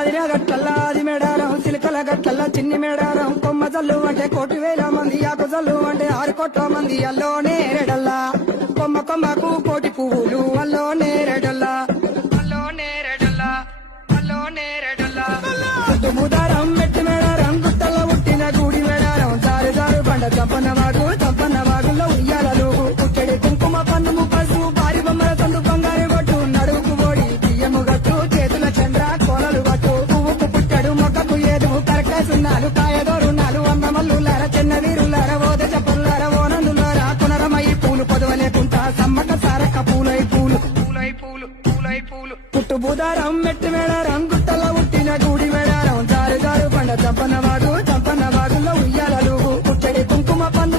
ఆదిరా గట్లల్లా ఆది మేడారం చిలకల గట్లల్లా చిన్ని మేడారం కొమ్మ జల్లు అంటే 1,000,000 మంది ఆకు జల్లు అంటే 6 కోట్ల మంది అల్లో నేరేడల్లా కొమ్మ కొమ్మకు 1,000,000 పువ్వులు అల్లో నేరేడల్లా అల్లో నేరేడల్లా అల్లో నేరేడల్లా బుధారం మెట్టి మేడారం గుట్టల్లో పుట్టిన గూడి మేడారం జారు జారు బండ చంపన్న వాగుల్లో ఉయ్యాలలు పుట్టడి కుంకుమ పన్నుము పసుపు భారీ బొమ్మల తందు బంగారు గొట్టు నడువుకు ఓడి బియ్యము గట్టు చేతుల చంద్ర కోలలు గట్టు పువ్వుకు పుట్టడు మొక్కకు ఏదు కరకేసున్నాలు కాయదోరున్నాలు అమ్మ మల్లులార చిన్న వీరులార ఓద చెప్పరులార ఓనందులార పునరమయ్యి పూలు పొదవలేకుంటా సమ్మక సారక్క పూలై పూలు పూలై పూలు పూలై పూలు పుట్టు బుధారం మెట్టి మేడారం గుట్టల్లో పుట్టిన గూడి మేడారం జారు జారు బండ చంపన్న వాగుల్లో ఉయ్యాలలు పుట్టడి కుంకుమ పండు